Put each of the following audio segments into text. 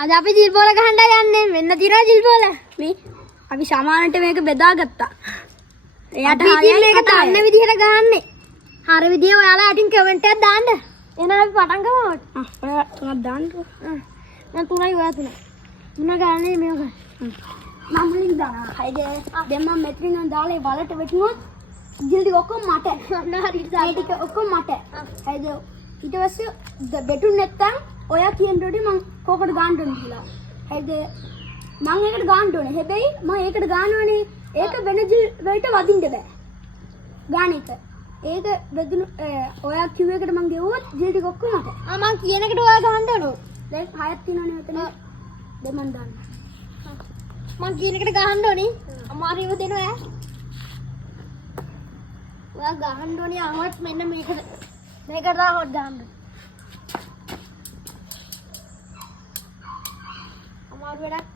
අද අපි ජිල් බෝල ගහන්න යන්නේ. මෙන්න තියනවා ජිල් බෝල. මේ අපි සමානට මේක බෙදාගත්තා. එයාට හරියට මේක තන්න විදිහට ගහන්නේ. හරි විදිය ඔයාලා අටින් කමෙන්ට් එකක් දාන්න. එහෙනම් අපි පටන් ගමු. ඔයා තුනක් දාන්නකෝ. මම තුනයි ඔයා තුනයි. තුන ගන්නේ මේක. මම මුලින් දානවා. හයිද? දැන් මම මෙතනින් දාලා වලට වෙටුනොත් ජිල් ටික ඔක්කොම මට. හරියට ඒ ටික ඔක්කොම මට. හයිද? ඊට පස්සේ බෙටුන් නැත්තම් ඔයා කියන දොඩේ මම කොකට ගන්න ඕනේ කියලා. හරිද? මම ඒකට ගන්න ඕනේ. හැබැයි මම ඒකට ගන්නවනේ. ඒක වෙන ජිල් වලට වදින්න බෑ. ගාන එක. ඒක බෙදුණු ඔයා කිව්ව එකට මම ගෙවුවොත් ජිල් ටික ඔක්කොම මට. මම කියන එකට ඔයා ගන්න ඕනේ. දැන් හයක් තියෙනවනේ මෙතන. දැන් මම දාන්න. මම කියන එකට ගහන්න ඕනේ. අමාරුව දෙනවා ඈ. ඔයා ගහන්න ඕනේ අහවත් මෙන්න මේකට. මේකට දාහොත් ගහන්න. අමාරු වැඩක්.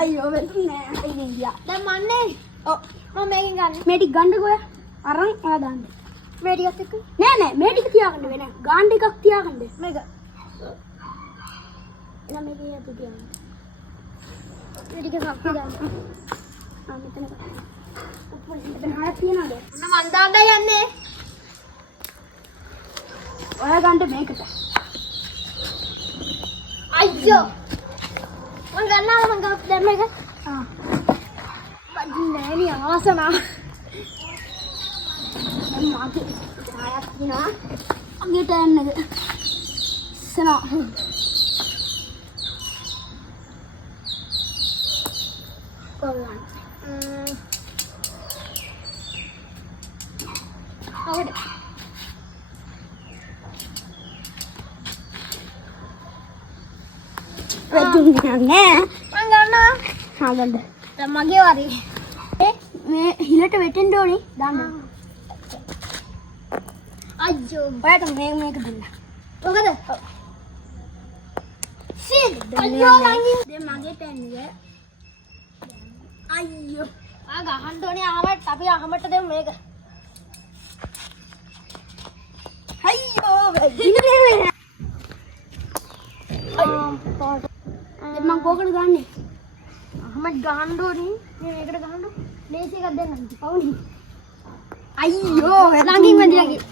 අයියෝ වෙන්නේ නෑ. අයියෙන් ගියා. දැන් මන්නේ. ඔව්. මම මේකෙන් ගන්න. මේ ටික ගන්නකෝ ඔයා. අරන් ඔයා දාන්න. මේ ටිකත් එක්ක. නෑ මේ ටික තියාගන්න වෙන. ගාන්න එකක් තියාගන්න. මේක. එලා මේකේ යතු තියාගන්න. මේ ටික සක්ති දාන්න. මෙතන මෙතන හයක් තියනවද? ඔන්න මන් දාන්න යන්නේ. ඔයා ගන්න මේකට. අයියෝ. මං ගන්නවා මං දැන් මේක. වදින්නේ නෑ නේ ආසනා. දැන් මාකේ හයක් තියනවා. අගේට යන්නද? සනා. කොල්ලන්. අවුද. වෙදුන්නේ නෑ. මං ගන්නවා. හා ගන්න. දැන් මගේ වරි. මේ හිලට වෙටෙන්න ඕනේ. දාන්න. අයියෝ. ඔයාට මේක දෙන්න. මොකද? සීල්. අයියෝ රංගි. දැන් මගේ තැන්නේ. අයියෝ. ගහන්න ඕනේ ආවට අපි අහමට දෙමු මේක. අයියෝ වෙදිනේ. දැන් මම කොහොමද ගන්නෙ? අහමත් ගහන්න ඕනේ. මේ මේකට ගහන්න. ලේසි එකක් දෙන්න. පවුනි. අයියෝ ළඟින් වැදිලාගේ.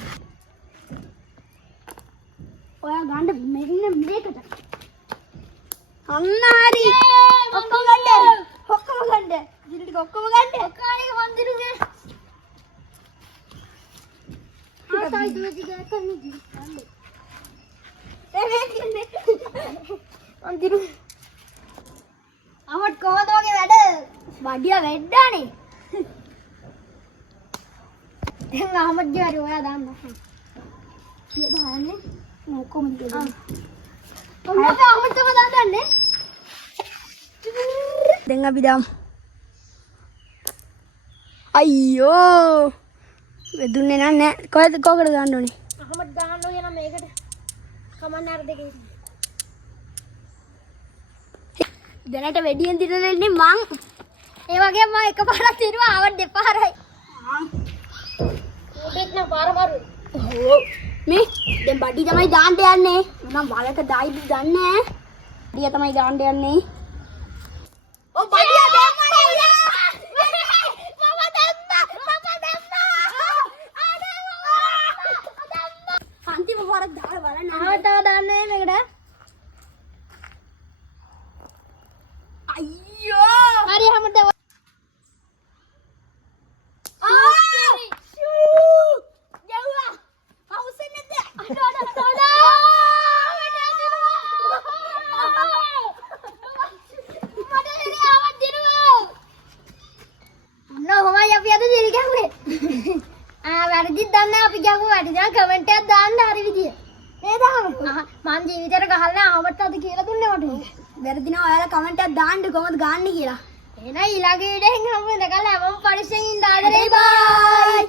ඔයා ගන්න මෙන්න මේකට. අන්න හරි. ඔක්කොම ගන්න. ඔක්කොම ගන්න. ජිල් ටික ඔක්කොම ගන්න. ඔක්කාණික වන්දිරුගේ. ආසයි දුවදි ගන්න ජිල් ගන්න. වන්දිරු. අමත් කොහොමද වගේ වැඩ? බඩිය වෙඩ්ඩානේ. දැන් අහමත් ගියාරි ඔයා දාන්න. කීයද දාන්නේ? ඔක්කොම දෙන්න. ඔන්න අහමත් තමයි දාන්නේ. දැන් අපි දාමු. අයියෝ. වෙදුන්නේ නැහැ. කොහෙද කොකට දාන්න ඕනේ? අහමත් දාන්න ඕනේ නම් මේකට. කමන්න අර දෙකේ. දැනට වෙඩියෙන් දිරෙන්නේ මං. ඒ වගේම මම එකපාරක් දිරුවා ආවට දෙපාරයි. උඩෙක් නම් පාර මාරු. ඔව්. මේ දැන් බඩි තමයි දාන්න යන්නේ. මම වලට දායිද දන්නේ නැහැ. බඩිය තමයි දාන්න යන්නේ. ඔව් බඩිය දැම්මා නේද? මම දැම්මා. අන්තිම වරක් දාලා බලන්න. ආවතාව දාන්නේ මේකට. අයියෝ. හරි හැමද වැරදිත් දන්න අපි කියමු වැරදි නම් කමෙන්ට් එකක් දාන්න හරි විදිය. නේද අහමත්? මං ජීවිතේට ගහලා අහමත් අද කියලා දුන්නේ මට. වැරදි නම් ඔයාලා කමෙන්ට් එකක් දාන්න කොහොමද ගන්න කියලා. එහෙනම් ඊළඟ වීඩියෝ එකෙන් හම්බ වෙනකල් හැමෝම පරිස්සමින් ඉන්න ආදරේ බයි.